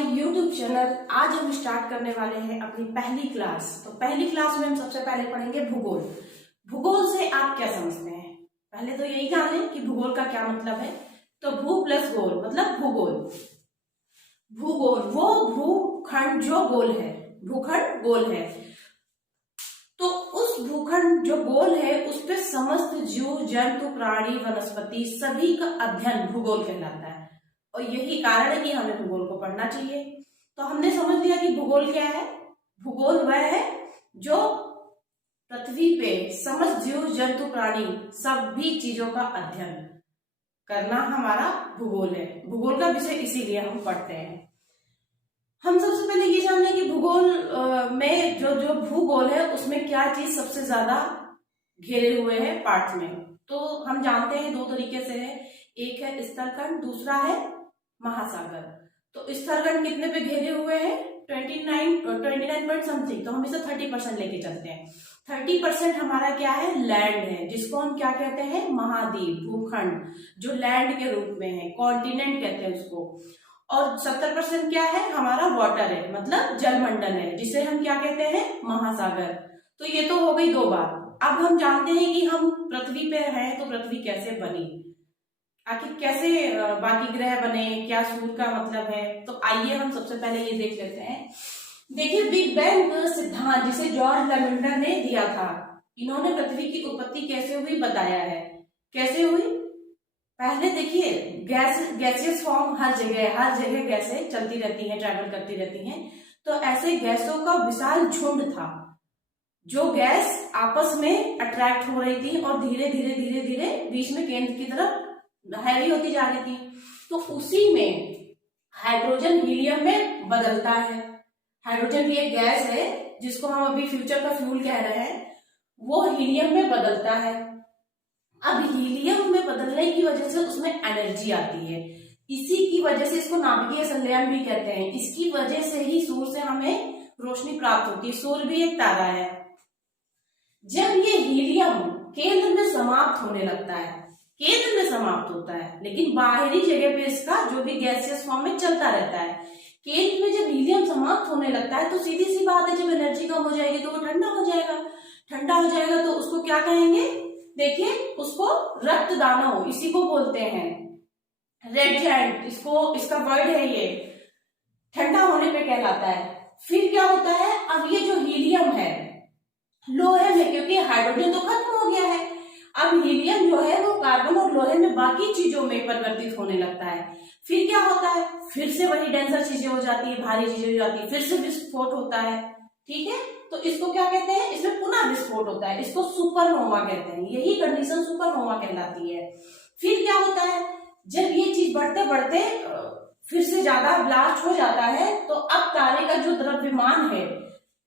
My YouTube channel. आज हम start करने वाले हैं अपनी पहली क्लास। तो पहली क्लास में हम सबसे पहले पढ़ेंगे भूगोल। भूगोल से आप क्या समझते हैं? पहले तो यही जान लें कि भूगोल का क्या मतलब है। तो भू प्लस गोल मतलब भूगोल। भूगोल वो भूखंड जो गोल है, भूखंड गोल है, तो उस भूखंड जो गोल है उस पे समस्त जीव जंतु प्राणी वनस्पति सभी का अध्ययन भूगोल कहलाता है। और यही कारण है कि हमें भूगोल को पढ़ना चाहिए। तो हमने समझ लिया कि भूगोल क्या है। भूगोल वह है जो पृथ्वी पे समस्त जीव जंतु प्राणी सभी चीजों का अध्ययन करना हमारा भूगोल है। भूगोल का विषय इसीलिए हम पढ़ते हैं। हम सबसे पहले ये जान लें कि भूगोल में जो भूगोल है उसमें क्या चीज सबसे ज्यादा घेरे हुए है पार्ट में। तो हम जानते हैं दो तरीके से है, एक है स्थलखंड, दूसरा है महासागर। तो स्थलखंड कितने पे घेरे हुए हैं? 29 पॉइंट समथिंग। तो हम इसे 30% लेके चलते हैं। 30% हमारा क्या है? लैंड है, जिसको हम क्या कहते हैं? महाद्वीप, भूखंड, जो लैंड के रूप में है, कॉन्टिनेंट कहते हैं उसको। और 70% क्या है? हमारा वाटर है, मतलब जलमंडल है, जिसे हम क्या कहते हैं? महासागर। तो ये तो हो गई दो बात। अब हम जानते हैं कि हम पृथ्वी पे हैं, तो पृथ्वी कैसे बनी, आखिर कैसे बाकी ग्रह बने, क्या सूर्य का मतलब है। तो आइए हम सबसे पहले ये देख लेते हैं। देखिए, बिग बैंग सिद्धांत जिसे जॉर्ज लेमेंडर ने दिया था, इन्होंने पृथ्वी की उत्पत्ति कैसे हुई बताया है। कैसे हुई? पहले देखिए, गैसियस फॉर्म हर जगह गैसें चलती रहती हैं, ट्रैवल करती रहती हैं। तो ऐसे गैसों का विशाल झुंड था, जो गैस आपस में अट्रैक्ट हो रही थी और धीरे धीरे बीच में केंद्र की तरफ हैवी होती जा रही थी। तो उसी में हाइड्रोजन हीलियम में बदलता है। हाइड्रोजन भी एक गैस है जिसको हम अभी फ्यूचर का फ्यूल कह रहे हैं, वो हीलियम में बदलता है। अब हीलियम में बदलने की वजह से उसमें एनर्जी आती है। इसी की वजह से इसको नाभिकीय संलयन भी कहते हैं। इसकी वजह से ही सूर्य से हमें रोशनी प्राप्त होती है। सूर्य भी एक तारा है। जब ये हीलियम केंद्र में समाप्त होने लगता है, केंद्र में समाप्त होता है, लेकिन बाहरी जगह पे इसका जो भी गैसियस फॉर्म में चलता रहता है। केंद्र में जब हीलियम समाप्त होने लगता है तो सीधी सी बात है, जब एनर्जी कम हो जाएगी तो वो ठंडा हो जाएगा। ठंडा हो जाएगा तो उसको क्या कहेंगे? देखिए, उसको रक्त दानव इसी को बोलते हैं, रेड जायंट, इसको इसका वर्ड है ये, ठंडा होने पे कहलाता है। फिर क्या होता है? अब ये जो हीलियम है लोहे में, क्योंकि हाइड्रोजन तो खत्म हो गया है, अब हीलियम जो है वो कार्बन और लोहे में बाकी चीजों में परिवर्तित होने लगता है। फिर क्या होता है? फिर से वही डेंसर चीजें हो जाती है, भारी चीजें हो जाती है, फिर से विस्फोट होता है। ठीक है, तो इसको क्या कहते हैं? इसमें पुनः विस्फोट होता है, इसको सुपरनोवा कहते हैं। यही कंडीशन सुपरनोवा कहलाती है। फिर क्या होता है? जब ये चीज बढ़ते बढ़ते फिर से ज्यादा ब्लास्ट हो जाता है, तो अब तारे का जो द्रव्यमान है,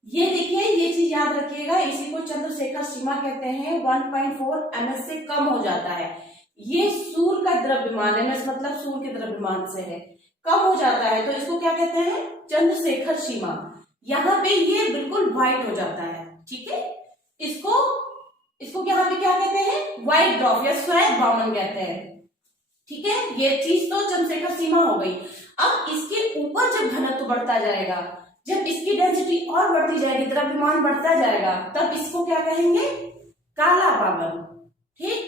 ये देखिए, ये चीज याद रखिएगा, इसी को चंद्रशेखर सीमा कहते हैं, 1.4 ms से कम हो जाता है। ये सूर्य का द्रव्यमान, ms मतलब सूर्य के द्रव्यमान से है, कम हो जाता है, तो इसको क्या कहते हैं? चंद्रशेखर सीमा। यहाँ पे ये बिल्कुल व्हाइट हो जाता है। ठीक है, इसको यहाँ पे क्या कहते हैं? व्हाइट ड्वार्फ या श्वेत बामन कहते हैं। ठीक है, ये चीज तो चंद्रशेखर सीमा हो गई। अब इसके ऊपर जब घनत्व बढ़ता जाएगा, जब इसकी डेंसिटी और बढ़ती जाएगी, द्रव्यमान बढ़ता जाएगा, तब इसको क्या कहेंगे? काला बावन। ठीक,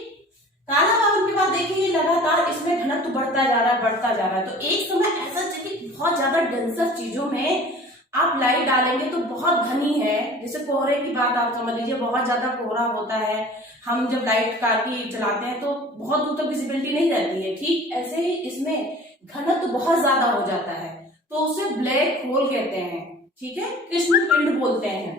काला बावन के बाद देखिए लगातार इसमें घनत्व बढ़ता जा रहा है। तो एक समय ऐसा कि बहुत ज्यादा डेंसर चीजों में आप लाइट डालेंगे तो बहुत घनी है। जैसे कोहरे की बात आप समझ लीजिए, बहुत ज्यादा कोहरा होता है, हम जब लाइट कार की चलाते हैं तो बहुत दूर तक विजिबिलिटी नहीं रहती है। ठीक ऐसे ही इसमें घनत्व बहुत ज्यादा हो जाता है, तो उसे ब्लैक होल कहते हैं। ठीक है, कृष्ण पिंड बोलते हैं।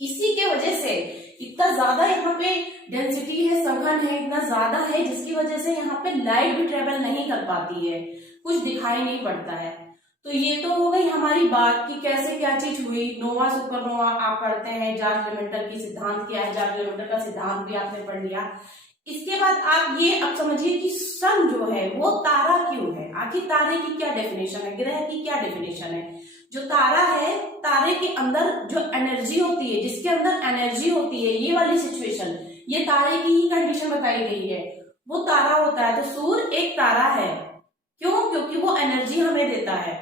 इसी के वजह से इतना ज्यादा यहाँ पे डेंसिटी है, सघन है, इतना ज्यादा है, जिसकी वजह से यहाँ पे लाइट भी ट्रेवल नहीं कर पाती है, कुछ दिखाई नहीं पड़ता है। तो ये तो हो गई हमारी बात कि कैसे क्या चीज हुई। नोवा सुपरनोवा आप पढ़ते हैं, जॉर्ज लेमेंडर की सिद्धांत क्या है, जॉर्ज लेमेंडर का सिद्धांत भी आपने पढ़ लिया। इसके बाद आप ये अब समझिए कि सन जो है वो तारा क्यों है, आखिर तारे की क्या डेफिनेशन है, ग्रह की क्या डेफिनेशन है। जो तारा है, तारे के अंदर जो एनर्जी होती है, जिसके अंदर एनर्जी होती है, ये वाली सिचुएशन, ये तारे की ही कंडीशन बताई गई है, वो तारा होता है। तो सूर्य एक तारा है। क्यों? क्योंकि वो एनर्जी हमें देता है।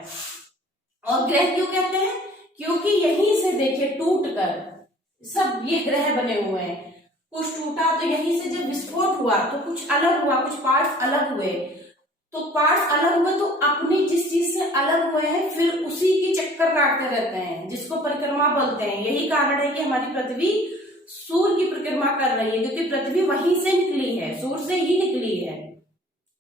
और ग्रह क्यों कहते हैं? क्योंकि यहीं से देखिए टूट कर सब ये ग्रह बने हुए हैं। कुछ टूटा तो यहीं से जब विस्फोट हुआ तो कुछ अलग हुआ, कुछ पार्ट्स अलग हुए। तो पार्ट्स अलग हुए तो अपनी जिस चीज से अलग हुए हैं फिर उसी की चक्कर काटते रहते हैं, जिसको परिक्रमा बोलते हैं। यही कारण है कि हमारी पृथ्वी सूर्य की परिक्रमा कर रही है, क्योंकि पृथ्वी वहीं से निकली है, सूर्य से ही निकली है।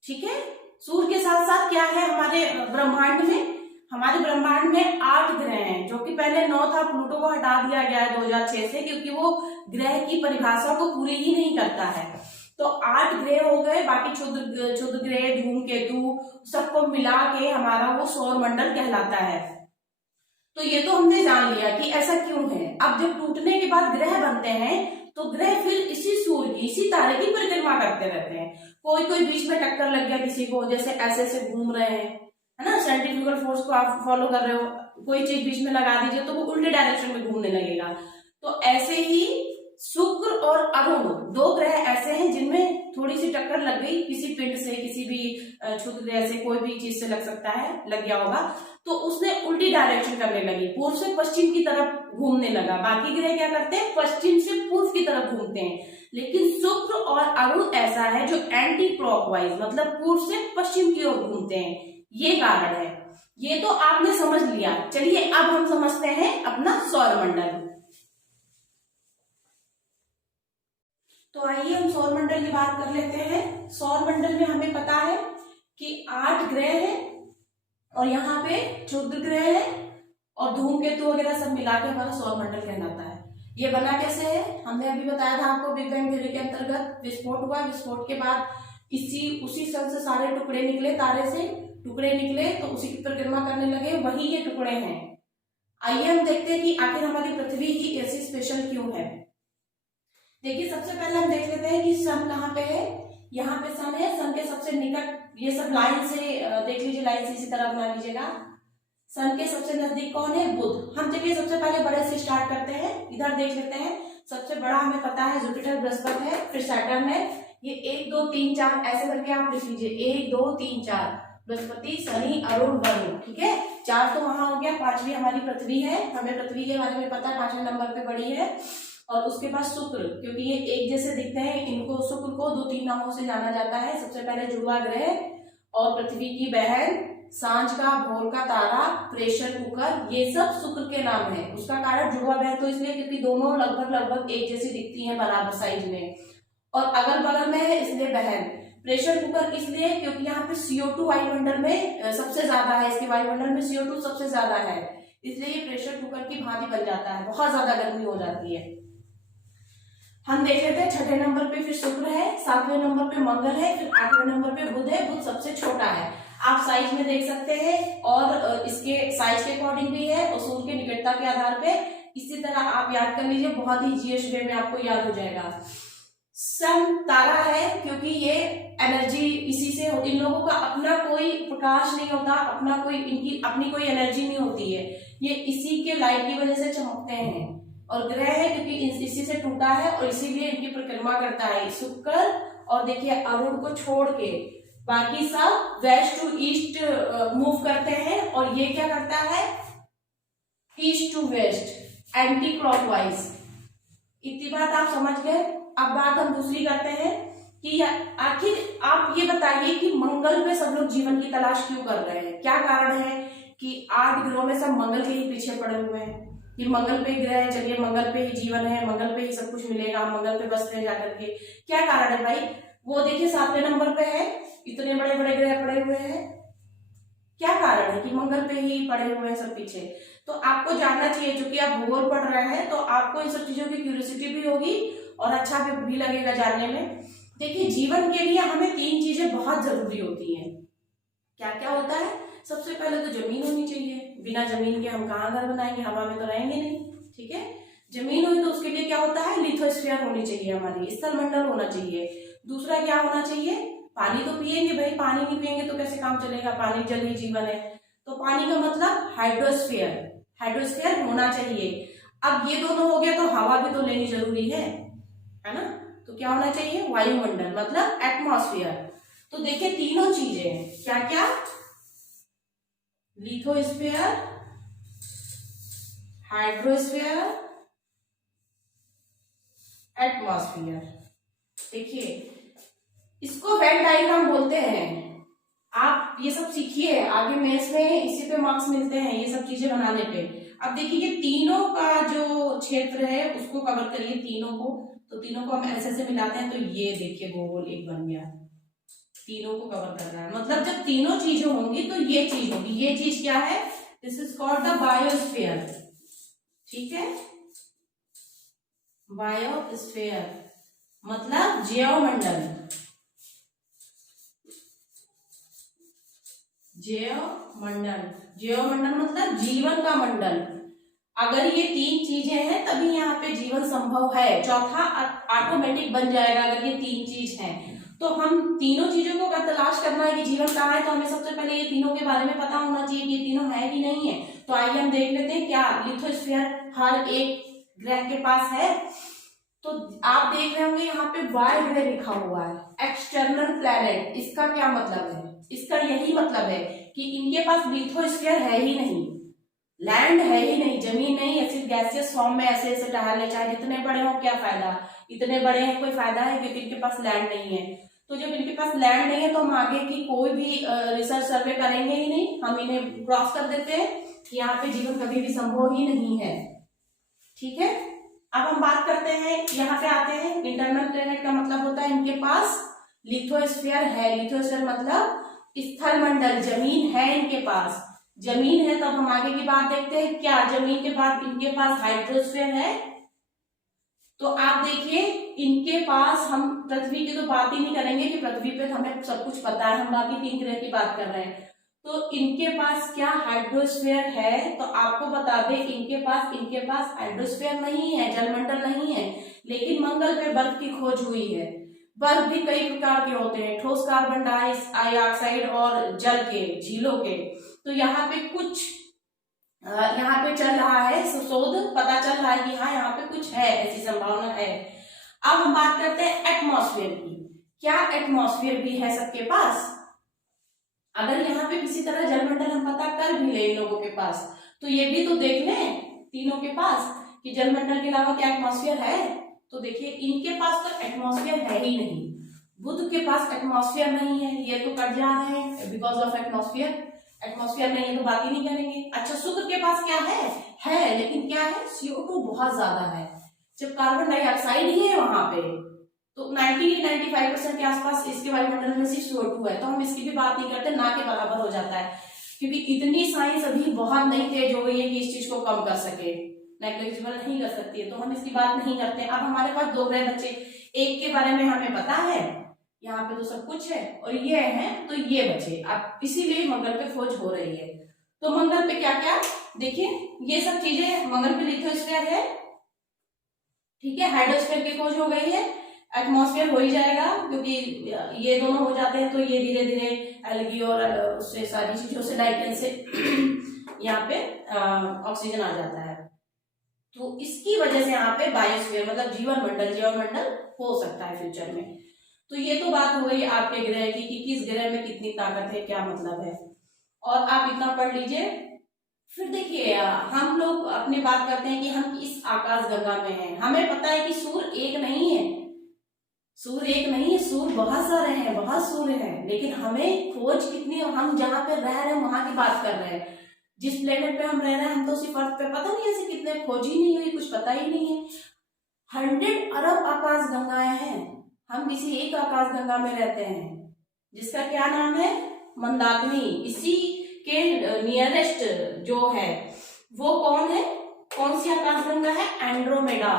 ठीक है, सूर्य के साथ साथ क्या है हमारे ब्रह्मांड में? हमारे ब्रह्मांड में 8 ग्रह हैं, जो कि पहले 9 था, प्लूटो को हटा दिया गया है 2006 से, क्योंकि वो ग्रह की परिभाषा को पूरी ही नहीं करता है। तो 8 ग्रह हो गए, बाकी क्षुद्र ग्रह, धूमकेतु, सबको मिला के हमारा वो सौर मंडल कहलाता है। तो ये तो हमने जान लिया कि ऐसा क्यों है। अब जब टूटने के बाद ग्रह बनते हैं तो ग्रह फिर इसी सूर्य की, इसी तारे की परिक्रमा करते रहते हैं। कोई बीच में टक्कर लग गया किसी को, जैसे ऐसे घूम रहे हैं, है ना, सेंट्रीफ्यूगल फोर्स को आप फॉलो कर रहे हो, कोई चीज बीच में लगा दीजिए तो वो उल्टे डायरेक्शन में घूमने लगेगा। तो ऐसे ही शुक्र और अरुण 2 ग्रह ऐसे हैं जिनमें थोड़ी सी टक्कर लग गई किसी पिंड से, किसी भी क्षुद्र ग्रह से, कोई भी चीज से लग सकता है, लग गया होगा, तो उसने उल्टी डायरेक्शन करने लगी, पूर्व से पश्चिम की तरफ घूमने लगा। बाकी ग्रह क्या करते हैं? पश्चिम से पूर्व की तरफ घूमते हैं। लेकिन शुक्र और अरुण ऐसा है जो एंटी क्लॉकवाइज, मतलब पूर्व से पश्चिम की ओर घूमते हैं। ये कारण है। ये तो आपने समझ लिया। चलिए अब हम समझते हैं अपना सौर मंडल। तो आइए हम सौर मंडल की बात कर लेते हैं। सौर मंडल में हमें पता है कि 8 ग्रह हैं और यहाँ पे क्षुद्र ग्रह है और धूमकेतु वगैरह सब मिला के हमारा सौर मंडल कहलाता है। ये बना कैसे है? हमने अभी बताया था आपको, बिग बैंग थ्योरी के अंतर्गत विस्फोट हुआ, विस्फोट के बाद उसी सन से सारे टुकड़े निकले, तारे से टुकड़े निकले तो उसी की परिक्रमा करने लगे, वही ये टुकड़े हैं। आइए हम देखते हैं कि आखिर हमारी पृथ्वी ही ऐसी स्पेशल क्यों है। देखिए सबसे पहले हम देख लेते हैं कि सन कहाँ पे है। यहाँ पे सन है, सन के सबसे निकट, ये सब लाइन से देख लीजिए, लाइन से इसी तरह बना लीजिएगा। सन के सबसे नजदीक कौन है? बुध। हम चलिए सबसे पहले बड़े से स्टार्ट करते हैं, इधर देख लेते हैं। सबसे बड़ा हमें पता है जुपिटर, बृहस्पति है, फिर सैटर्न है। ये 1 2 3 4 ऐसे करके आप लिख लीजिए, 1 2 3 4, बृहस्पति, शनि, अरुण, वरुण। ठीक है, 4 तो वहां हो गया, 5वीं हमारी पृथ्वी है, हमें पृथ्वी के बारे में पता है, 5वें नंबर पे बड़ी है। और उसके बाद शुक्र, क्योंकि ये एक जैसे दिखते हैं, इनको शुक्र को 2-3 नामों से जाना जाता है। सबसे पहले जुड़वा ग्रह और पृथ्वी की बहन, सांझ का, भोर का तारा, प्रेशर कुकर, ये सब शुक्र के नाम है। उसका कारण जुड़वा बहन तो इसलिए क्योंकि दोनों लगभग एक जैसी दिखती हैं, बराबर साइज में, और अगल बगल में है इसलिए बहन। प्रेशर कुकर इसलिए क्योंकि यहाँ पे CO2 वायुमंडल में सबसे ज्यादा है, इसके वायुमंडल में CO2 सबसे ज्यादा है, इसलिए ये प्रेशर कुकर की भांति बन जाता है, बहुत ज्यादा गर्मी हो जाती है। हम देख लेते हैं 6ठे नंबर पे फिर शुक्र है, 7वें नंबर पे मंगल है, फिर 8वें नंबर पे बुध है। बुध सबसे छोटा है, आप साइज में देख सकते हैं, और इसके साइज के अकॉर्डिंग भी है और सूर्य की निकटता के आधार पे। इसी तरह आप याद कर लीजिए, बहुत ही जीएस वे में आपको याद हो जाएगा। सन तारा है क्योंकि ये एनर्जी इसी से, इन लोगों का अपना कोई प्रकाश नहीं होता, अपना कोई, इनकी अपनी कोई एनर्जी नहीं होती है, ये इसी के लाइट की वजह से चमकते हैं। और ग्रह है क्योंकि इसी से टूटा है और इसीलिए इनकी परिक्रमा करता है शुक्र। और देखिए अरुण को छोड़ के बाकी सब वेस्ट टू ईस्ट मूव करते हैं, और ये क्या करता है? East to west, anti clockwise. इतनी बात आप समझ गए। अब बात हम दूसरी करते हैं कि आखिर आप ये बताइए कि मंगल पे सब लोग जीवन की तलाश क्यों कर रहे हैं? क्या कारण है कि 8 ग्रहों में सब मंगल के ही पीछे पड़े हुए हैं कि मंगल पे ग्रह है, चलिए मंगल पे ही जीवन है, मंगल पे ही सब कुछ मिलेगा, मंगल पे बसते हैं जाकर के। क्या कारण है भाई? वो देखिए 7वें नंबर पे है, इतने बड़े बड़े ग्रह पड़े हुए हैं, क्या कारण है कि मंगल पे ही पड़े हुए हैं सब पीछे? तो आपको जानना चाहिए, क्योंकि आप भूगोल पढ़ रहे हैं तो आपको इन सब चीजों की क्यूरियोसिटी भी होगी और अच्छा भी लगेगा जानने में। देखिए जीवन के लिए हमें 3 चीजें बहुत जरूरी होती हैं। क्या क्या होता है? सबसे पहले तो जमीन होनी चाहिए, बिना जमीन के हम कहाँ घर बनाएंगे, हवा में तो रहेंगे नहीं। ठीक है, जमीन हुई तो उसके लिए क्या होता है? लिथोस्फीयर होनी चाहिए, हमारी स्थल मंडल होना चाहिए। दूसरा क्या होना चाहिए? पानी तो पिएंगे भाई, पानी नहीं पिएंगे तो कैसे काम चलेगा? पानी जल ही जीवन है, तो पानी का मतलब हाइड्रोस्फीयर, हाइड्रोस्फीयर होना चाहिए। अब ये दोनों हो गया तो हवा भी तो लेनी जरूरी है ना? तो क्या होना चाहिए? वायुमंडल, मतलब एटमॉस्फेयर। तो देखिए तीनों चीजें हैं, क्या क्या? Lithosphere, hydrosphere, atmosphere. देखिए इसको वेन डायग्राम बोलते हैं। आप ये सब सीखिए, आगे मेंस में इसी पे मार्क्स मिलते हैं ये सब चीजें बनाने पे। अब देखिए ये तीनों का जो क्षेत्र है उसको कवर करिए, तीनों को। तो तीनों को हम ऐसे ऐसे मिलाते हैं तो ये देखिए गोल एक बन गया, तीनों को कवर कर रहा है। मतलब जब तीनों चीजें होंगी तो ये चीज होगी। ये चीज क्या है? This is called the biosphere. ठीक है, बायोस्फीयर मतलब जैवमंडल। जैवमंडल, जैवमंडल मतलब जीवन का मंडल। अगर ये तीन चीजें हैं तभी यहाँ पे जीवन संभव है। चौथा ऑटोमेटिक बन जाएगा अगर ये तीन चीज हैं। तो हम तीनों चीजों को अगर तलाश करना है कि जीवन कहाँ है तो हमें सबसे पहले ये तीनों के बारे में पता होना चाहिए कि ये तीनों है कि नहीं है। तो आइए हम देख लेते हैं क्या लिथोस्फीयर हर एक ग्रह के पास है। तो आप देख रहे होंगे यहाँ पे वाई ग्रह लिखा हुआ है, एक्सटर्नल प्लैनेट। इसका क्या मतलब है? इसका यही मतलब है कि इनके पास लिथोस्फीयर है ही नहीं, लैंड है ही नहीं, जमीन नहीं है, सिर्फ गैसियस फॉर्म में ऐसे ऐसे टहलने, चाहे जितने बड़े हो क्या फायदा, इतने बड़े हैं कोई फायदा है क्योंकि इनके पास लैंड नहीं है। तो जब इनके पास लैंड नहीं है तो हम आगे की कोई भी रिसर्च सर्वे करेंगे ही नहीं, हम इन्हें क्रॉस कर देते हैं कि यहाँ पे जीवन कभी भी संभव ही नहीं है। ठीक है, अब हम बात करते हैं, यहाँ पे आते हैं। इंटरनल प्लैनेट का मतलब होता है इनके पास लिथोस्फीयर है। लिथोस्फीयर मतलब स्थल मंडल, जमीन है इनके पास। जमीन है तब हम आगे की बात देखते हैं। क्या जमीन के बाद इनके पास हाइड्रोस्फीयर है? तो आप देखिए इनके पास, हम पृथ्वी की तो बात ही नहीं करेंगे कि पृथ्वी पे हमें सब कुछ पता है, हम बाकी तीन ग्रह की बात कर रहे हैं। तो इनके पास क्या हाइड्रोस्फीयर है? तो आपको बता दें इनके पास हाइड्रोस्फीयर नहीं है, जलमंडल नहीं है। लेकिन मंगल पे बर्फ की खोज हुई है। बर्फ भी कई प्रकार के होते हैं, ठोस कार्बन डाइऑक्साइड और जल के, झीलों के। तो यहाँ पे कुछ यहाँ पे चल रहा है शोध, पता चल रहा है कि हाँ यहाँ पे कुछ है, ऐसी संभावना है। अब हम बात करते हैं एटमॉस्फेयर की। क्या एटमॉस्फेयर भी है सबके पास? अगर यहाँ पे किसी तरह जलमंडल हम पता कर भी ले इन लोगों के पास, तो ये भी तो देख लें तीनों के पास कि जलमंडल के अलावा क्या एटमॉस्फेयर है। तो देखिए इनके पास तो एटमॉस्फेयर है ही नहीं। बुध के पास एटमॉस्फेयर नहीं है, ये तो कट जा रहे हैं बिकॉज ऑफ एटमॉस्फेयर। एटमॉस्फेयर नहीं है तो बात ही नहीं करेंगे। अच्छा शुक्र के पास क्या है लेकिन क्या है? CO2 बहुत ज्यादा है, जब कार्बन डाइऑक्साइड ही है वहां पे। तो 90-95% के आसपास इसके वायुमंडल में सिर्फ CO2 है, तो हम इसकी भी बात नहीं करते, ना के बराबर हो जाता है। क्योंकि इतनी साइंस अभी बहुत नहीं तेज हो गई है कि इस चीज को कम कर सके, नेग्लिजिबल नहीं कर सकती है, तो हम इसकी बात नहीं करते। अब हमारे पास दो ग्रह बचे, एक के बारे में हमें पता है, यहाँ पे तो सब कुछ है, और ये है तो ये बचे। अब इसीलिए मंगल पे खोज हो रही है। तो मंगल पे क्या क्या देखिए, ये सब चीजें, मंगल पे लिथोस्फीयर है, ठीक है, हाइड्रोस्फीयर की खोज हो गई है, एटमॉस्फेयर हो ही जाएगा क्योंकि ये दोनों हो जाते हैं तो ये धीरे धीरे एल्गी और उससे सारी चीजों से, नाइट्रोजन से यहाँ पे ऑक्सीजन आ जाता है। तो इसकी वजह से यहाँ पे बायोस्फीयर मतलब जीवन मंडल हो सकता है फ्यूचर में। तो ये तो बात हो गई आपके ग्रह की कि किस ग्रह में कितनी ताकत है, क्या मतलब है, और आप इतना पढ़ लीजिए। फिर देखिए हम लोग अपनी बात करते हैं कि हम इस आकाश गंगा में हैं। हमें पता है कि सूर्य एक नहीं है, सूर्य बहुत सारे हैं, बहुत सूर्य हैं, लेकिन हमें खोज कितनी, हम जहाँ पे रह रहे हैं वहां की बात कर रहे हैं। जिस प्लेनेट पे हम रह रहे हैं हम तो सिर्फ अर्थ पे, पता नहीं ऐसे कितने, खोज ही नहीं हुई, कुछ पता ही नहीं है। 100 अरब आकाश गंगाएं हैं, हम किसी एक आकाश गंगा में रहते हैं जिसका क्या नाम है? मंदाकिनी। इसी के नियरेस्ट जो है वो कौन है? कौन सी आकाश गंगा है? एंड्रोमेडा।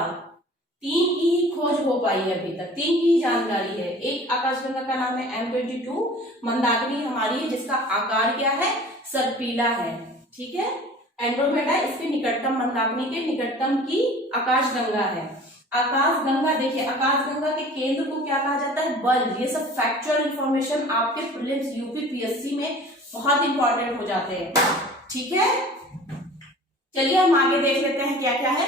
3 की ही खोज हो पाई है अभी तक, 3 की जानकारी है। एक आकाश गंगा का नाम है M22, मंदाकिनी हमारी है जिसका आकार क्या है? सर्पिला है, ठीक है। एंड्रोमेडा इसके निकटतम, मंदाकिनी के निकटतम की आकाश गंगा है। आकाश गंगा देखिए, आकाश गंगा के केंद्र को क्या कहा जाता है? बल्ब। ये सब फैक्चुअल इंफॉर्मेशन आपके प्रीलिम्स UPPSC में बहुत इंपॉर्टेंट हो जाते हैं, ठीक है। चलिए हम आगे देख लेते हैं क्या क्या है।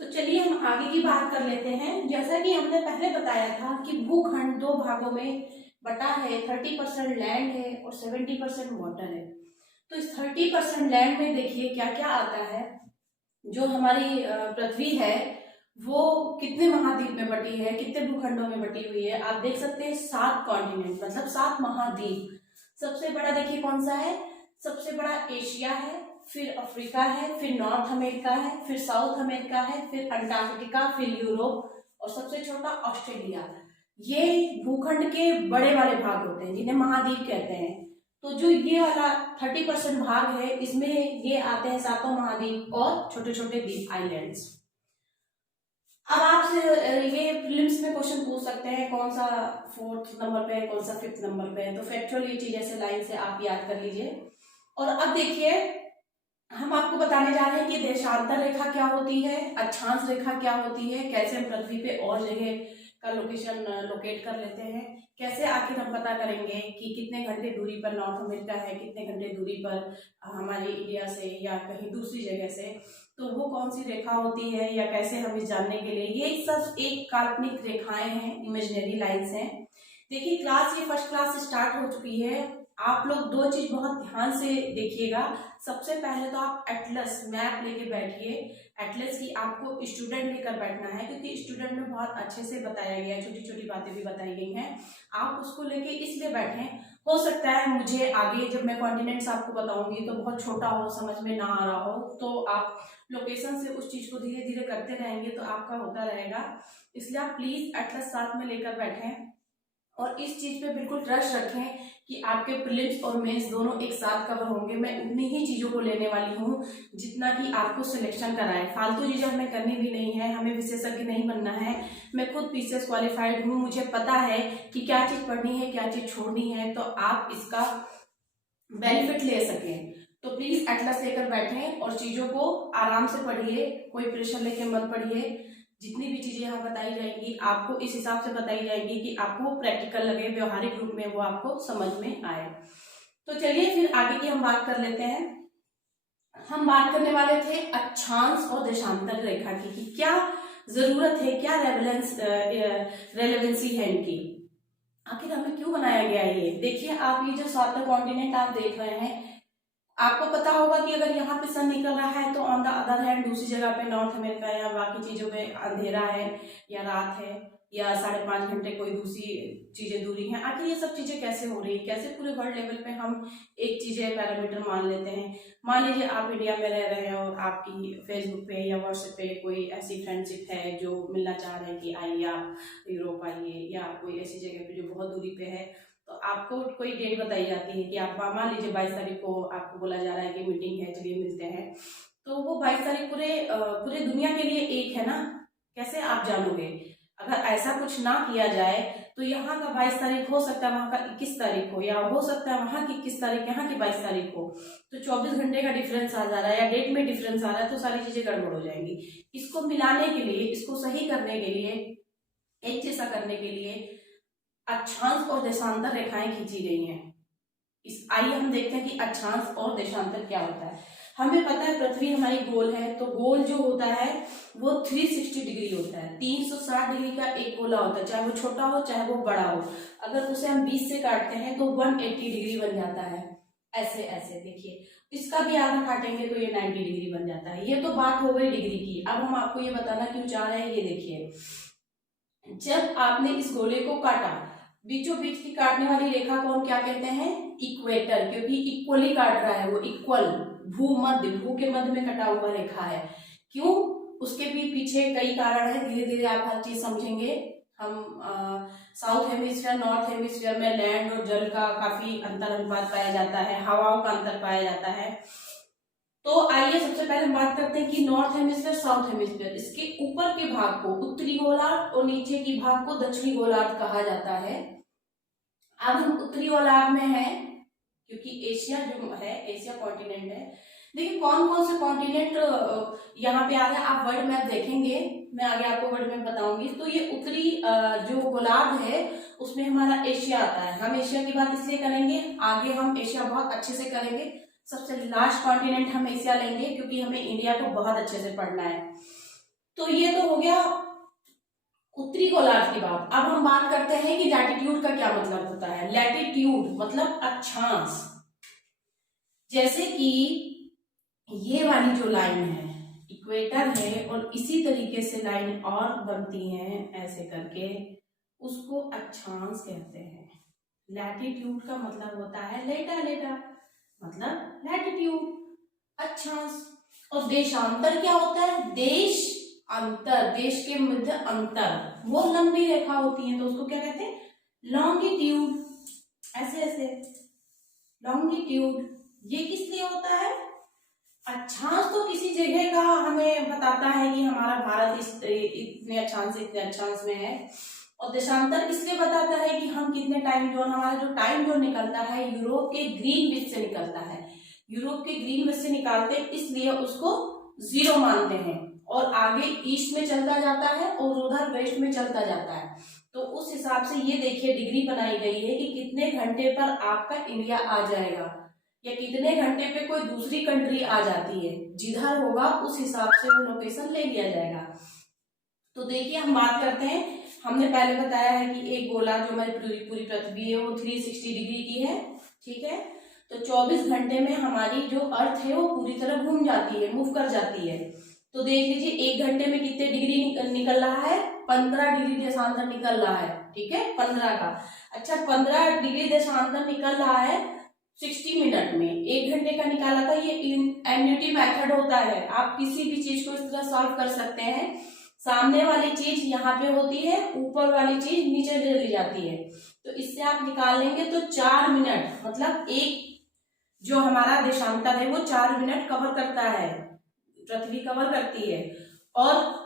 तो चलिए हम आगे की बात कर लेते हैं। जैसा कि हमने पहले बताया था कि भूखंड 2 भागों में बटा है, 30% लैंड है और 70% वाटर है। तो इस 30% लैंड में देखिए क्या क्या आता है। जो हमारी पृथ्वी है वो कितने महाद्वीप में बटी है, कितने भूखंडों में बटी हुई है। आप देख सकते हैं 7 कॉन्टिनेंट मतलब 7 महाद्वीप। सबसे बड़ा देखिए कौन सा है, सबसे बड़ा एशिया है, फिर अफ्रीका है, फिर नॉर्थ अमेरिका है, फिर साउथ अमेरिका है, फिर अंटार्कटिका, फिर यूरोप और सबसे छोटा ऑस्ट्रेलिया। ये भूखंड के बड़े वाले भाग होते हैं जिन्हें महाद्वीप कहते हैं। तो जो ये वाला 30% भाग है इसमें ये आते हैं 7 महाद्वीप और छोटे छोटे द्वीप आइलैंड्स। अब आपसे ये प्रीलिम्स में क्वेश्चन पूछ सकते हैं कौन सा 4th नंबर पे है, कौन सा 5th नंबर पे है। तो फैक्चुअल ये चीज ऐसे लाइन से आप याद कर लीजिए। और अब देखिए हम आपको बताने जा रहे हैं कि देशांतर रेखा क्या होती है, अक्षांश रेखा क्या होती है, कैसे हम पृथ्वी पे और जगह का लोकेशन लोकेट कर लेते हैं, कैसे आखिर हम पता करेंगे कि कितने घंटे दूरी पर नॉर्थ अमेरिका है, कितने घंटे दूरी पर हमारे इंडिया से या कहीं दूसरी जगह से, तो वो कौन सी रेखा होती है या कैसे हम इस जानने के लिए। ये सब एक काल्पनिक रेखाएं हैं, इमेजिनरी लाइंस हैं। देखिए क्लास ये फर्स्ट क्लास स्टार्ट हो चुकी है। आप लोग 2 चीज बहुत ध्यान से देखिएगा। सबसे पहले तो आप एटलस मैप लेके बैठिए। एटलस की आपको स्टूडेंट लेकर बैठना है क्योंकि स्टूडेंट में बहुत अच्छे से बताया गया है, छोटी छोटी बातें भी बताई गई हैं। आप उसको लेके इसलिए बैठें, हो सकता है मुझे आगे जब मैं कॉन्टिनेंट्स आपको बताऊंगी तो बहुत छोटा हो, समझ में ना आ रहा हो, तो आप लोकेशन से उस चीज को धीरे धीरे करते रहेंगे तो आपका होता रहेगा। इसलिए आप प्लीज एटलस साथ में लेकर बैठें और इस चीज पे बिल्कुल ट्रस्ट रखें कि आपके प्रीलिम्स और मेंस दोनों एक साथ कवर होंगे। मैं उतनी ही चीजों को लेने वाली हूँ जितना कि आपको सिलेक्शन कराए। फालतू चीजें हमें करनी भी नहीं है, हमें विशेषज्ञ नहीं बनना है। मैं खुद पीसीएस क्वालिफाइड हूँ, मुझे पता है कि क्या चीज पढ़नी है, क्या चीज छोड़नी है, तो आप इसका बेनिफिट ले सकें। तो प्लीज एटलस लेकर बैठें और चीजों को आराम से पढ़िए, कोई प्रेशर लेके मत पढ़िए। जितनी भी चीजें यहाँ बताई जाएंगी आपको इस हिसाब से बताई जाएंगी कि आपको प्रैक्टिकल लगे, व्यवहारिक रूप में वो आपको समझ में आए। तो चलिए फिर आगे की हम बात कर लेते हैं। हम बात करने वाले थे अक्षांश और देशांतर रेखा की कि क्या जरूरत है, क्या रेलेवेंसी है इनकी, आखिर हमें क्यों बनाया गया है। ये देखिए आप ये जो 7 कॉन्टिनेंट आप देख रहे हैं, आपको पता होगा कि अगर यहाँ पे सन निकल रहा है तो ऑन द अदर हैंड दूसरी जगह पे नॉर्थ अमेरिका या बाकी चीजों में अंधेरा है या रात है या 5.5 घंटे कोई दूसरी चीजें दूरी है। आखिर ये सब चीजें कैसे हो रही है, कैसे पूरे वर्ल्ड लेवल पे हम एक चीजें पैरामीटर मान लेते हैं। मान लीजिए आप इंडिया में रह रहे हैं और आपकी फेसबुक पे या व्हाट्सएप पे कोई ऐसी फ्रेंडशिप है जो मिलना चाह रहे हैं कि आइए आप यूरोप आइए, या कोई ऐसी जगह पे जो बहुत दूरी पे है, तो आपको कोई डेट बताई जाती है कि आप मान लीजिए 22 तारीख को आपको बोला जा रहा है कि मीटिंग है, चलिए मिलते हैं। तो वो 22 तारीख पूरे दुनिया के लिए एक है ना, कैसे आप जानोगे। अगर ऐसा कुछ ना किया जाए तो यहाँ का 22 तारीख हो सकता है वहां का 21 तारीख हो, या हो सकता है वहां की 21 तारीख यहाँ की 22 तारीख हो। तो 24 घंटे का डिफरेंस आ जा रहा है या डेट में डिफरेंस आ रहा है, तो सारी चीजें गड़बड़ हो जाएंगी। इसको मिलाने के लिए, इसको सही करने के लिए, एक जैसा करने के लिए अक्षांश और देशांतर रेखाएं खींची गई हैं। आइए हम देखते हैं कि अक्षांश और देशांतर क्या होता है। हमें पता है पृथ्वी हमारी गोल है, तो गोल जो होता है वो 360 डिग्री होता है। 360 डिग्री का एक गोला होता है, चाहे वो छोटा हो चाहे वो बड़ा हो। अगर उसे हम 20 से काटते हैं तो 180 डिग्री बन जाता है। ऐसे ऐसे देखिए, इसका भी आधा काटेंगे तो ये 90 डिग्री बन जाता है। ये तो बात हो गई डिग्री की। अब हम आपको ये बताना क्यों चाह रहे हैं, ये देखिए। जब आपने इस गोले को काटा, बीचों बीच की काटने वाली रेखा को हम क्या कहते हैं, इक्वेटर, क्योंकि इक्वली काट रहा है वो, इक्वल, भूमध्य, भू के मध्य में कटा हुआ रेखा है। क्यों, उसके भी पीछे कई कारण है, धीरे धीरे आप हर चीज समझेंगे। हम साउथ हेमिस्फीयर, नॉर्थ हेमिस्फीयर में लैंड और जल का काफी अंतर अनुपात पाया जाता है, हवाओं का अंतर पाया जाता है। तो आइए सबसे पहले हम बात करते हैं कि नॉर्थ हेमिस्फीयर, साउथ हेमिस्फीयर। इसके ऊपर के भाग को उत्तरी गोलार्ध और नीचे के भाग को दक्षिणी गोलार्ध कहा जाता है। अब हम उत्तरी गोलार्ध में हैं क्योंकि एशिया जो है, एशिया कॉन्टिनेंट है। देखिए कौन कौन से कॉन्टिनेंट यहाँ पे आ रहा है, आप वर्ल्ड मैप देखेंगे, मैं आगे आपको वर्ल्ड मैप बताऊंगी। तो ये उत्तरी जो गोलार्ध है उसमें हमारा एशिया आता है। हम एशिया की बात इसलिए करेंगे, आगे हम एशिया बहुत अच्छे से करेंगे। सबसे लास्ट कॉन्टिनेंट हम एशिया लेंगे क्योंकि हमें इंडिया को बहुत अच्छे से पढ़ना है। तो ये तो हो गया उत्तरी गोलार्ध की बात। अब हम बात करते हैं कि लैटिट्यूड का क्या मतलब होता है। लैटिट्यूड मतलब अक्षांश। जैसे कि ये वाली जो लाइन है इक्वेटर है, और इसी तरीके से लाइन और बनती हैं ऐसे करके, उसको अक्षांश कहते हैं। लैटिट्यूड का मतलब होता है लेटा लेटा, मतलब लैटिट्यूड, अक्षांश। और देशांतर क्या होता है? देश अंतर, देश के मध्य अंतर, वो लंबी रेखा होती है तो उसको क्या कहते हैं? लॉन्गिट्यूड। ऐसे ऐसे लॉन्गिट्यूड। ये किस लिए होता है? अक्षांश तो किसी जगह का हमें बताता है कि हमारा भारत इतने अक्षांश इतने अक्षांश में है, और देशांतर इसलिए बताता है कि हम कितने टाइम जोन, हमारा जो टाइम जोन निकलता है यूरोप के ग्रीनविच से निकलता है। यूरोप के ग्रीनविच से निकालते इसलिए उसको 0 मानते हैं, और आगे ईस्ट में चलता जाता है और उधर वेस्ट में चलता जाता है। तो उस हिसाब से ये देखिए डिग्री बनाई गई है कि कितने घंटे पर आपका इंडिया आ जाएगा, या कितने घंटे पे कोई दूसरी कंट्री आ जाती है। जिधर होगा उस हिसाब से वो लोकेशन ले लिया जाएगा। तो देखिए हम बात करते हैं, हमने पहले बताया है कि एक गोला जो हमारी पूरी पृथ्वी है वो 360 डिग्री की है, ठीक है। तो 24 घंटे में हमारी जो अर्थ है वो पूरी तरह घूम जाती है, मूव कर जाती है। तो देख लीजिए 1 घंटे में कितने डिग्री निकल रहा है? 15 डिग्री देशांतर निकल रहा है, ठीक है, 15 का। अच्छा, 15 डिग्री देशांतर निकल रहा है 60 मिनट में। 1 घंटे का निकाला था। ये एन्युटी मेथड होता है, आप किसी भी चीज को इस तरह सॉल्व कर सकते हैं। सामने वाली चीज यहाँ पे होती है, ऊपर वाली चीज नीचे ले ली जाती है। तो इससे आप निकाल लेंगे तो 4 मिनट, मतलब एक जो हमारा देशांतर है वो 4 मिनट कवर करता है, पृथ्वी कवर करती है। और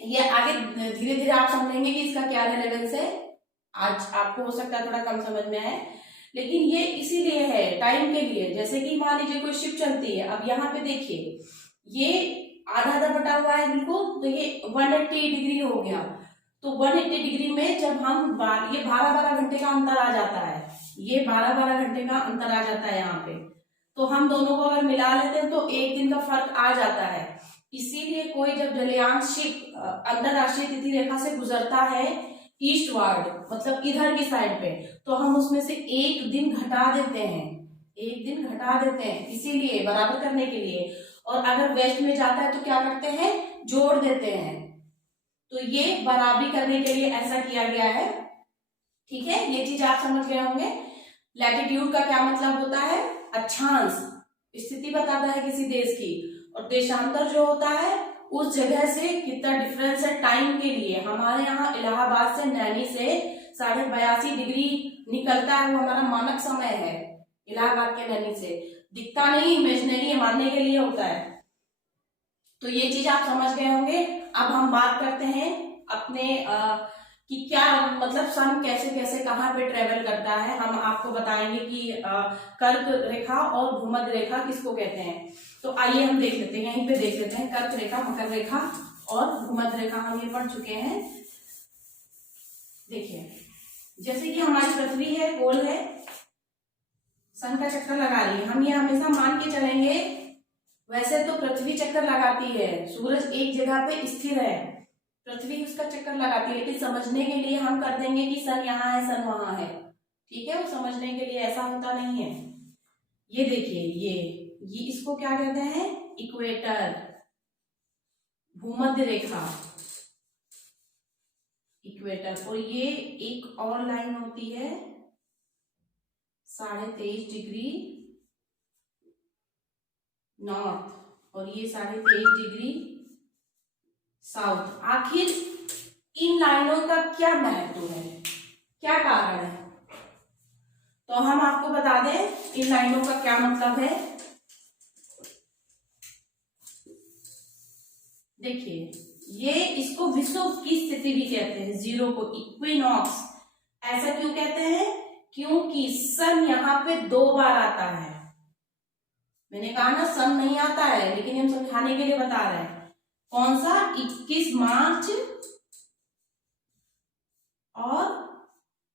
ये आगे धीरे धीरे आप समझेंगे कि इसका क्या रिलेवेंस है। आज आपको हो सकता है थोड़ा कम समझ में आए, लेकिन ये इसीलिए है, टाइम के लिए। जैसे कि मान लीजिए कोई शिप चलती है, अब यहाँ पे देखिए ये आधा आधा बटा हुआ है बिल्कुल, तो ये 180 डिग्री हो गया। तो 180 डिग्री में जब हम ये 12-12 घंटे का अंतर आ जाता है, ये 12-12 घंटे का अंतर आ जाता है यहाँ पे। तो हम दोनों को अगर मिला लेते हैं तो 1 दिन का फर्क आ जाता है। इसीलिए कोई जब जलयान शिप अंतरराष्ट्रीय तिथि रेखा से गुजरता है ईस्टवर्ड, मतलब इधर की साइड पे, तो हम उसमें से 1 दिन घटा देते हैं, 1 दिन घटा देते हैं, इसीलिए बराबर करने के लिए। और अगर वेस्ट में जाता है तो क्या करते हैं? जोड़ देते हैं। तो ये बराबरी करने के लिए ऐसा किया गया है, ठीक है। ये चीज आप समझ गए होंगे। लैटिट्यूड का क्या मतलब होता है? अक्षांश, स्थिति बताता है किसी देश की। और देशांतर जो होता है उस जगह से कितना डिफरेंस है टाइम के लिए। हमारे यहाँ इलाहाबाद से नैनी से 82.5 डिग्री निकलता है, वो हमारा मानक समय है। इलाहाबाद के नैनी से दिखता नहीं, इमेजिनरी है, मानने के लिए होता है। तो ये चीज आप समझ गए होंगे। अब हम बात करते हैं अपने कि क्या मतलब सन कैसे कैसे कहाँ पे ट्रेवल करता है। हम आपको बताएंगे कि कर्क रेखा और भूमध्य रेखा किसको कहते हैं। तो आइए हम देख लेते हैं, यहीं पे देख लेते हैं। कर्क रेखा, मकर रेखा और भूमध्य रेखा हम ये पढ़ चुके हैं। देखिए जैसे कि हमारी पृथ्वी है, गोल है, सन का चक्कर लगा रही है। हम ये हमेशा मान के चलेंगे, वैसे तो पृथ्वी चक्कर लगाती है, सूरज एक जगह पे स्थिर है, पृथ्वी उसका चक्कर लगाती है। लेकिन समझने के लिए हम कर देंगे कि सन यहाँ है, सन वहां है, ठीक है। वो समझने के लिए ऐसा होता नहीं है। ये देखिए ये इसको क्या कहते हैं? इक्वेटर, भूमध्य रेखा, इक्वेटर। और ये एक और लाइन होती है 23.5 डिग्री नॉर्थ, और ये 23.5 डिग्री साउथ। आखिर इन लाइनों का क्या महत्व है, क्या कारण है? तो हम आपको बता दें इन लाइनों का क्या मतलब है। देखिए ये इसको विषुव की स्थिति भी कहते हैं, 0 को इक्विनॉक्स। ऐसा क्यों कहते हैं? क्योंकि सन यहाँ पे 2 बार आता है। मैंने कहा ना सन नहीं आता है, लेकिन हम समझाने के लिए बता रहे हैं। कौन सा? 21 मार्च और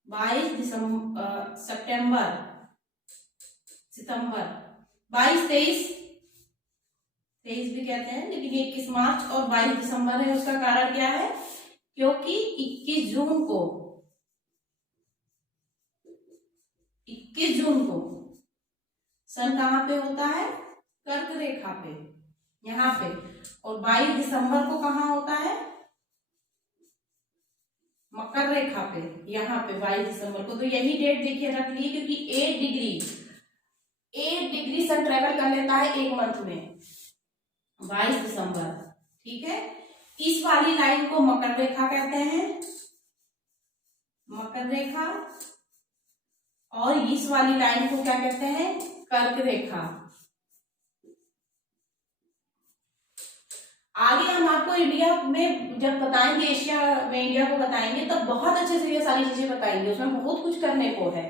22 सितंबर, 22-23 भी कहते हैं, लेकिन 21 मार्च और 22 दिसंबर है। उसका कारण क्या है? क्योंकि 21 जून को सन कहाँ पे होता है? कर्क रेखा पे, यहाँ पे। और 22 दिसंबर को कहाँ होता है? मकर रेखा पे, यहाँ पे 22 दिसंबर को। तो यही डेट देखिए रख ली, क्योंकि 8 डिग्री सन ट्रेवल कर लेता है एक मंथ में, 22 दिसंबर। ठीक है, इस वाली लाइन को मकर रेखा कहते हैं, मकर रेखा। और इस वाली लाइन को क्या कहते हैं? कर्क रेखा। आगे हम आपको इंडिया में जब बताएंगे, एशिया में इंडिया को बताएंगे, तब बहुत अच्छे से ये सारी चीजें बताएंगे, उसमें बहुत कुछ करने को है।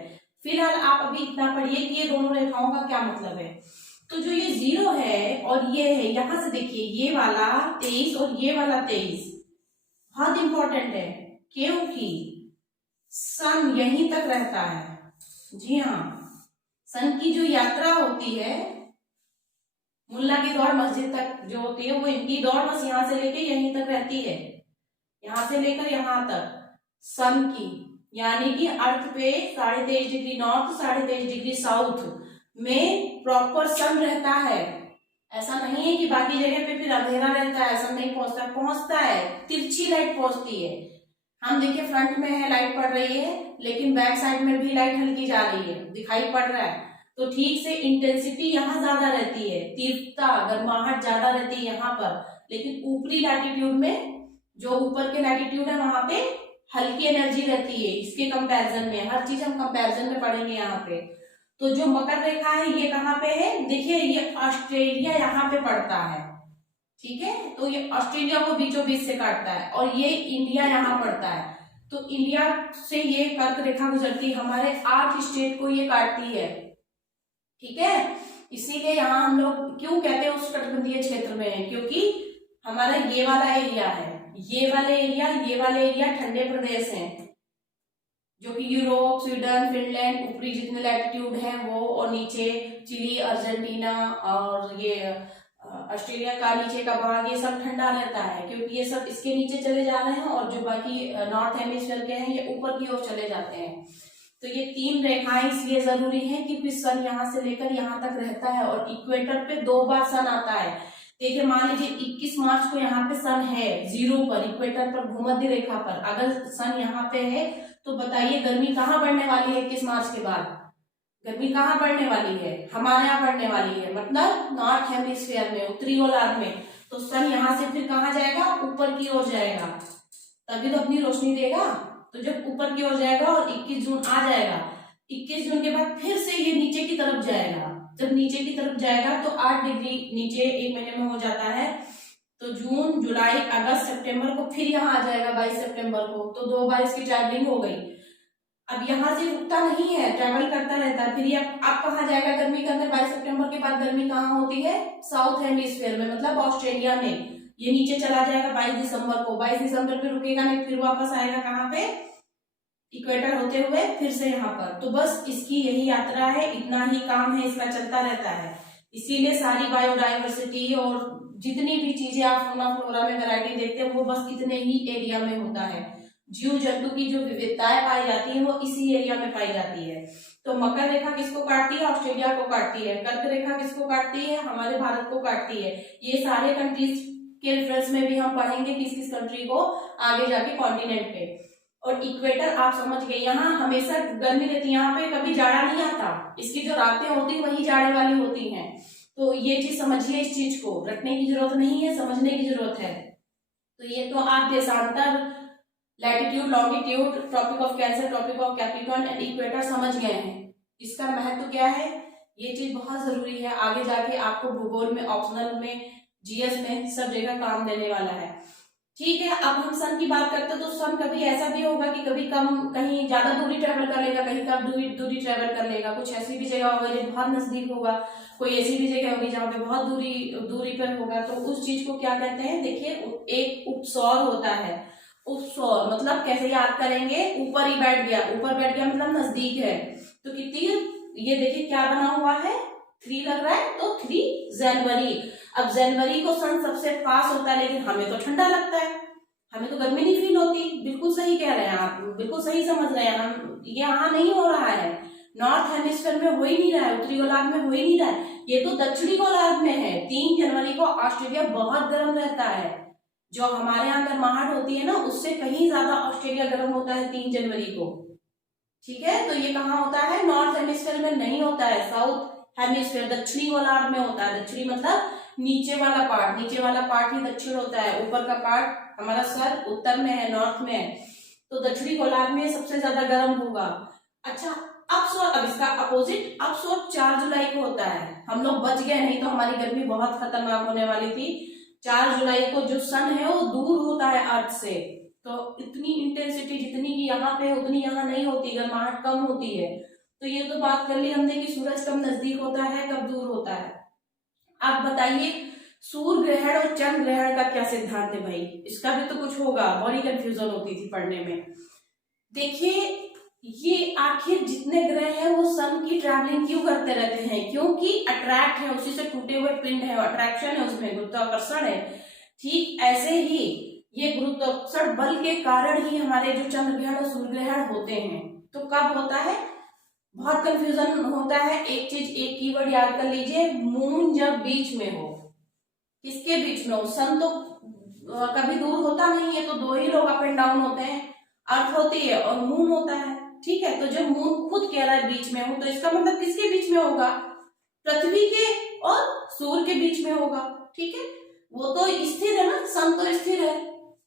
फिलहाल आप अभी इतना पढ़िए कि ये दोनों रेखाओं का क्या मतलब है। तो जो ये 0 है और ये है, यहां से देखिए ये वाला 23 और ये वाला 23 बहुत इंपॉर्टेंट है, क्योंकि सन यहीं तक रहता है। जी हाँ, सन की जो यात्रा होती है मुल्ला की दौड़ मस्जिद तक जो होती है, वो इनकी दौड़ बस यहाँ से लेके यहीं तक रहती है, यहाँ से लेकर यहाँ तक सन की। यानी कि अर्थ पे 23.5 डिग्री नॉर्थ, 23.5 डिग्री साउथ में प्रॉपर सन रहता है। ऐसा नहीं है कि बाकी जगह पे फिर अंधेरा रहता है, सन नहीं पहुंचता, पहुंचता है, तिरछी लाइट पहुंचती है। हम देखिए फ्रंट में है, लाइट पड़ रही है, लेकिन बैक साइड में भी लाइट हल्की जा रही है, दिखाई पड़ रहा है। तो ठीक से इंटेंसिटी यहाँ ज्यादा रहती है, तीव्रता गर्माहट ज्यादा रहती है यहाँ पर, लेकिन ऊपरी लैटिट्यूड में, जो ऊपर के लैटिट्यूड है वहां पे हल्की एनर्जी रहती है इसके कंपैरिजन में। हर चीज हम कंपैरिजन में पढ़ेंगे यहाँ पे। तो जो मकर रेखा है ये कहाँ पे है? देखिए ये ऑस्ट्रेलिया यहाँ पे पड़ता है, ठीक है। तो ये ऑस्ट्रेलिया को बीचों बीच से काटता है और ये इंडिया यहाँ पड़ता है। तो इंडिया से ये कर्क रेखा गुजरती है, हमारे 8 स्टेट को ये काटती है, ठीक है। इसीलिए यहाँ हम लोग क्यों कहते हैं उष्णकटिबंधीय क्षेत्र में है, क्योंकि हमारा ये वाला एरिया है, ये वाले एरिया ठंडे प्रदेश हैं, जो कि यूरोप, स्वीडन, फिनलैंड, ऊपरी जितने लैटिट्यूड हैं वो, और नीचे चिली, अर्जेंटीना और ये ऑस्ट्रेलिया का नीचे का भाग, ये सब ठंडा रहता है, क्योंकि ये सब इसके नीचे चले जा रहे हैं, और जो बाकी नॉर्थ हेमिस्फीयर के हैं ये ऊपर की ओर चले जाते हैं। तो ये 3 रेखाएं इसलिए जरूरी है क्योंकि सन यहाँ से लेकर यहाँ तक रहता है, और इक्वेटर पे 2 बार सन आता है। देखिए मान लीजिए 21 मार्च को यहाँ पे सन है 0 पर, इक्वेटर पर, भूमध्य रेखा पर। अगर सन यहाँ पे है तो बताइए गर्मी कहाँ बढ़ने वाली है 21 मार्च के बाद? गर्मी कहाँ बढ़ने वाली है? हमारे यहाँ बढ़ने वाली है, मतलब नॉर्थ हेमिस्फीयर में, उत्तरी गोलार्ध में। तो सन यहाँ से फिर कहाँ जाएगा? ऊपर की ओर जाएगा, तभी तो अपनी रोशनी देगा। तो जब ऊपर की ओर जाएगा और 21 जून आ जाएगा, 21 जून के बाद फिर से ये नीचे की तरफ जाएगा। जब नीचे की तरफ जाएगा तो 8 डिग्री नीचे 1 महीने में हो जाता है। तो जून, जुलाई, अगस्त, सितंबर को फिर यहाँ आ जाएगा 22 सितंबर को। तो 2 बार इसकी ट्रैवलिंग हो गई। अब यहाँ से रुकता नहीं है, ट्रैवल करता रहता है। फिर ये अब कहाँ जाएगा गर्मी के अंदर? 22 सितंबर के बाद गर्मी कहाँ होती है? साउथ हेमिस्फीयर में, मतलब ऑस्ट्रेलिया में। ये नीचे चला जाएगा 22 दिसंबर को। 22 दिसंबर पे रुकेगा नहीं, फिर वापस आएगा कहाँ पे? इक्वेटर होते हुए फिर से यहाँ पर। तो बस इसकी यही यात्रा है, इतना ही काम है, इसका चलता रहता है। इसीलिए सारी बायोडाइवर्सिटी और जितनी भी चीजें आप फौना फ्लोरा में वैरायटी देखते हैं वो बस इतने ही एरिया में होता है। जीव जंतु की जो विविधताएं पाई जाती है वो इसी एरिया में पाई जाती है। तो मकर रेखा किसको काटती है? ऑस्ट्रेलिया को काटती है। कर्क रेखा किसको काटती है? हमारे भारत को काटती है। ये सारे कंट्रीज के रेफरेंस में भी हम पढ़ेंगे किस किस कंट्री को आगे जाके कॉन्टिनेंट पे। और इक्वेटर आप समझ गए, यहाँ हमेशा गर्मी रहती है, यहाँ पे कभी जाड़ा नहीं आता। इसकी जो रातें होती है वही जाड़े वाली होती हैं। तो ये चीज समझिए, इस चीज को रटने की जरूरत नहीं है, समझने की जरूरत है। तो ये तो आप देशांतर, latitude, longitude, tropic of Cancer, tropic of Capricorn and equator समझ गए हैं। इसका महत्व क्या है, ये चीज बहुत जरूरी है। आगे जाके आपको भूगोल में, ऑप्शनल में, जीएस में सब जगह काम देने वाला है। ठीक है, अब हम सन की बात करते हैं तो सन कभी ऐसा भी होगा कि कभी कम, कहीं ज्यादा दूरी ट्रेवल कर लेगा, कहीं कम दूरी ट्रेवल कर लेगा। कुछ ऐसी भी जगह होगा जो बहुत नजदीक होगा, कोई ऐसी भी जगह होगी जहाँ पे बहुत दूरी पर होगा। तो उस चीज को क्या कहते हैं? देखिए एक उपसौर होता है। उपसौर मतलब कैसे याद करेंगे? ऊपर ही बैठ गया, ऊपर बैठ गया मतलब नजदीक है। तो कितनी, ये देखिए क्या बना हुआ है, 3 लग रहा है, तो 3 जनवरी। अब जनवरी को सन सबसे पास होता है, लेकिन हमें तो ठंडा लगता है, हमें तो गर्मी नहीं फील होती। बिल्कुल सही कह रहे हैं आप, बिल्कुल सही समझ रहे हैं हम। ये यहाँ नहीं हो रहा है, नॉर्थ हेमिस्फीयर में हो ही नहीं रहा है, उत्तरी गोलार्ध में हो ही नहीं रहा है, ये तो दक्षिणी गोलार्ध में है। 3 जनवरी को ऑस्ट्रेलिया बहुत गर्म रहता है। जो हमारे यहाँ गर्माहट होती है ना, उससे कहीं ज्यादा ऑस्ट्रेलिया गर्म होता है 3 जनवरी को। ठीक है, तो ये कहाँ होता है? नॉर्थ हेमिस्फीयर में नहीं होता है, साउथ हेमिस्फीयर दक्षिणी गोलार्ध में होता है। दक्षिणी मतलब नीचे वाला पार्ट, नीचे वाला पार्ट ही दक्षिण होता है, ऊपर का पार्ट हमारा सर उत्तर में है, नॉर्थ में है, तो दक्षिणी गोलार्ध में सबसे ज्यादा गर्म होगा। अच्छा, अब इसका अपोजिट अब 4 जुलाई को होता है। हम लोग बच गए, नहीं तो हमारी गर्मी बहुत खतरनाक होने वाली थी। 4 जुलाई को जो सन है वो दूर होता है अर्थ से, तो इतनी इंटेंसिटी जितनी की यहाँ पे उतनी यहाँ नहीं होती, गर्माहट कम होती है। तो ये तो बात कर ली हमने कि सूरज कब नजदीक होता है, कब दूर होता है। आप बताइए सूर्य ग्रहण और चंद्र ग्रहण का क्या सिद्धांत है भाई? इसका भी तो कुछ होगा, बड़ी कंफ्यूजन होती थी पढ़ने में। देखिए, ये आखिर जितने ग्रह हैं वो सन की ट्रैवलिंग क्यों करते रहते हैं? क्योंकि अट्रैक्ट है, उसी से टूटे हुए पिंड है, अट्रैक्शन है, उसमें गुरुत्वाकर्षण है। ठीक ऐसे ही ये गुरुत्वाकर्षण बल के कारण ही हमारे जो चंद्र ग्रहण और सूर्य ग्रहण होते हैं। तो कब होता है? बहुत कंफ्यूजन होता है। एक चीज, एक कीवर्ड याद कर लीजिए, मून जब बीच में हो। किसके बीच में हो? सन तो कभी दूर होता नहीं है, तो 2 ही लोग अप एंड डाउन होते हैं, अर्थ होती है और मून होता है। ठीक है, तो जब मून खुद कह रहा है बीच में हूं, तो इसका मतलब किसके बीच में होगा? पृथ्वी के और सूर्य के बीच में होगा। ठीक है, वो तो स्थिर है ना, सन तो स्थिर है।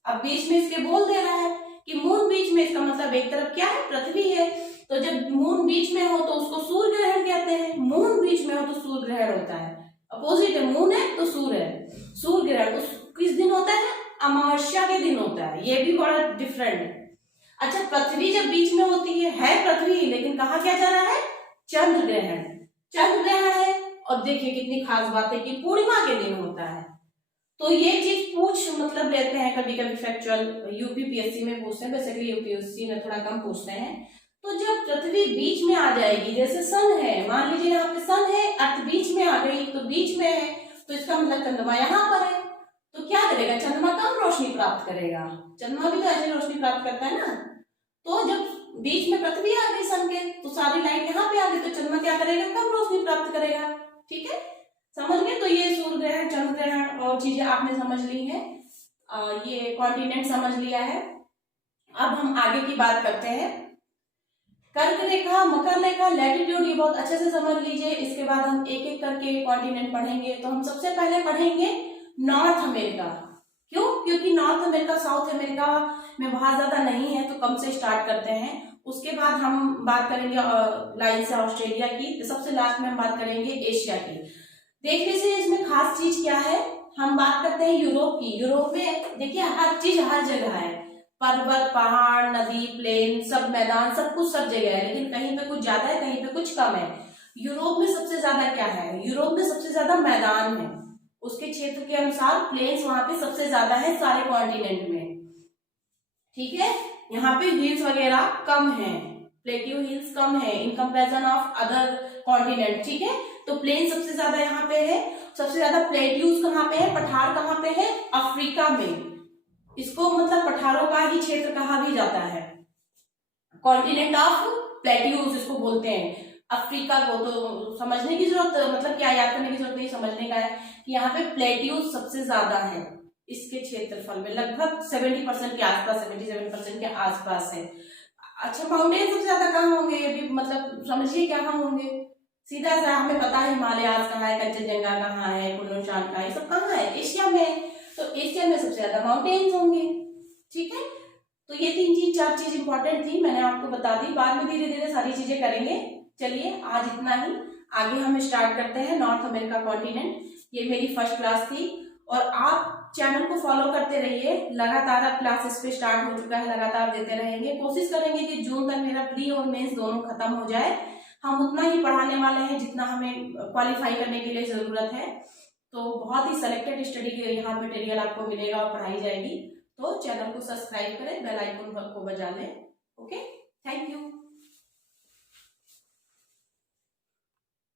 अब बीच में इसके बोल दे रहा है कि मून बीच में, इसका मतलब एक तरफ क्या है? पृथ्वी है। तो जब मून बीच में हो तो उसको सूर्य ग्रहण कहते हैं, मून बीच में हो तो सूर्य ग्रहण होता है। अपोजिट है, मून है तो सूर्य है। सूर्य ग्रहण किस दिन होता है? अमावस्या के दिन होता है। ये भी बड़ा डिफरेंट है। अच्छा, पृथ्वी जब बीच में होती है पृथ्वी, लेकिन कहा क्या जा रहा है? चंद्र ग्रहण। चंद्र ग्रहण है, और देखिए कितनी खास बात है कि पूर्णिमा के दिन होता है। तो ये चीज मतलब लेते हैं कभी कभी फैक्चुअल, यूपीपीएससी में पूछते हैं, बेसिकली यूपीएससी में थोड़ा कम पूछते हैं। तो जब पृथ्वी बीच में आ जाएगी, जैसे सन है, मान लीजिए यहाँ पे सन है, अर्थ बीच में आ गई, तो बीच में है, तो इसका मतलब चंद्रमा यहाँ पर है, तो क्या करेगा? चंद्रमा कम रोशनी प्राप्त करेगा। चंद्रमा भी तो ऐसे रोशनी प्राप्त करता है ना। तो जब बीच में पृथ्वी आ गई सन के, तो सारी लाइट यहाँ पे आ गई, तो चंद्रमा क्या करेगा? कम रोशनी प्राप्त करेगा। ठीक है, समझ गए? तो ये सूर्य ग्रहण, चंद्र ग्रहण और चीजें आपने समझ ली है, ये कॉन्टिनेंट समझ लिया है। अब हम आगे की बात करते हैं। कर्क रेखा, मकर रेखा, लैटिट्यूड, ये बहुत अच्छे से समझ लीजिए। इसके बाद हम एक एक करके कॉन्टिनेंट पढ़ेंगे। तो हम सबसे पहले पढ़ेंगे नॉर्थ अमेरिका। क्यों? क्योंकि नॉर्थ अमेरिका साउथ अमेरिका में बहुत ज्यादा नहीं है, तो कम से स्टार्ट करते हैं। उसके बाद हम बात करेंगे लाइन से ऑस्ट्रेलिया की, सबसे लास्ट में हम बात करेंगे एशिया की। देख लीजिए इसमें खास चीज क्या है। हम बात करते हैं यूरोप की। यूरोप में देखिए हर चीज हर जगह है, पर्वत, पहाड़, नदी, प्लेन, सब मैदान, सब कुछ सब जगह है, लेकिन कहीं पे कुछ ज्यादा है, कहीं पे कुछ कम है। यूरोप में सबसे ज्यादा क्या है? यूरोप में सबसे ज्यादा मैदान है, उसके क्षेत्र के अनुसार प्लेन्स वहां पे सबसे ज्यादा है सारे कॉन्टिनेंट में। ठीक है, यहाँ पे हिल्स वगैरह कम है, प्लेट्यू हिल्स कम है in comparison of other continent. ठीक है, तो प्लेन सबसे ज्यादा यहाँ पे है। सबसे ज्यादा प्लेट्यूज कहाँ पे है? पठार कहाँ पे है? अफ्रीका में। इसको मतलब पठारों का ही क्षेत्र कहा भी जाता है, कॉन्टिनेंट ऑफ प्लेट्यूज इसको बोलते हैं। अफ्रीका को तो समझने की जरूरत, मतलब क्या याद करने की जरूरत नहीं, समझने का है कि यहाँ पे प्लेट्यूज सबसे ज्यादा है इसके क्षेत्रफल में, लगभग 70% के आसपास, 77% के आसपास है। अच्छा, माउंटेन सबसे ज्यादा कहाँ होंगे? ये भी मतलब समझिए क्या होंगे। सीधा सा हमें पता है हिमालयाज कहाँ है, कंचनजंगा कहाँ है, कुल्लू शान कहाँ है, सब कहाँ है? एशिया में। तो एशिया में सबसे ज्यादा माउंटेन्स होंगे। ठीक है, तो ये 4 चीज इंपॉर्टेंट थी, मैंने आपको बता दी। बाद में धीरे धीरे सारी चीजें करेंगे। चलिए आज इतना ही, आगे हम स्टार्ट करते हैं नॉर्थ अमेरिका कॉन्टिनेंट। ये मेरी फर्स्ट क्लास थी, और आप चैनल को फॉलो करते रहिए। लगातार अब क्लासेस पे स्टार्ट हो चुका है, लगातार देते रहेंगे। कोशिश करेंगे कि जून तक मेरा प्री और मेंस दोनों खत्म हो जाए। हम उतना ही पढ़ाने वाले हैं जितना हमें क्वालिफाई करने के लिए जरूरत है। तो बहुत ही सिलेक्टेड स्टडी के यहाँ मटेरियल आपको मिलेगा और पढ़ाई जाएगी। तो चैनल को सब्सक्राइब करें, बेल आइकन को बजा लें। Okay, thank you.